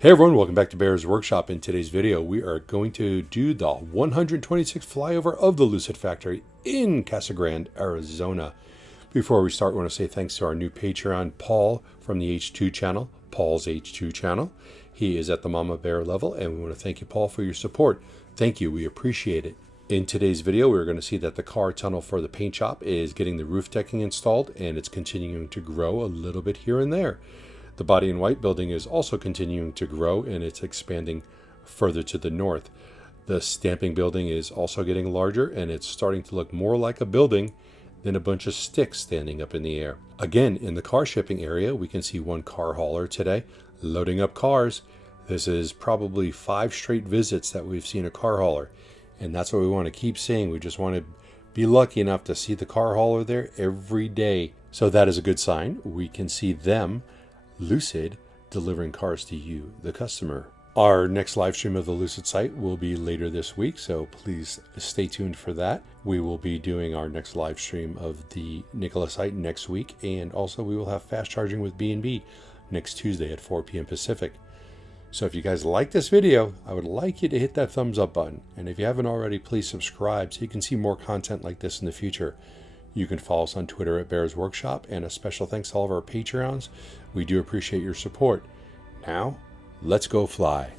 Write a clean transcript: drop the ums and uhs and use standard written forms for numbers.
Hey everyone, welcome back to Bear's Workshop. In today's video, we are going to do the 126th flyover of the Lucid factory in Casa Grande, Arizona. Before we start, I want to say thanks to our new Patreon, Paul from the H2 channel, Paul's H2 channel. He is at the Mama Bear level, and we want to thank you, Paul, for your support. Thank you, we appreciate it. In today's video, we're going to see that the car tunnel for the paint shop is getting the roof decking installed, and it's continuing to grow a little bit here and there. The body in white building is also continuing to grow, and it's expanding further to the north. The stamping building is also getting larger, and it's starting to look more like a building than a bunch of sticks standing up in the air. Again, in the car shipping area, we can see one car hauler today loading up cars. This is probably 5 straight visits that we've seen a car hauler, and that's what we want to keep seeing. We just want to be lucky enough to see the car hauler there every day. So that is a good sign. We can see them, Lucid, delivering cars to you, the customer. Our next live stream of the Lucid site will be later this week, so please stay tuned for that. We will be doing our next live stream of the Nikola site next week, and also we will have fast charging with B&B next Tuesday at 4 p.m. Pacific. So if you guys like this video, I would like you to hit that thumbs up button. And if you haven't already, please subscribe so you can see more content like this in the future. You can follow us on Twitter at Bear's Workshop, and a special thanks to all of our Patreons. We do appreciate your support. Now, let's go fly.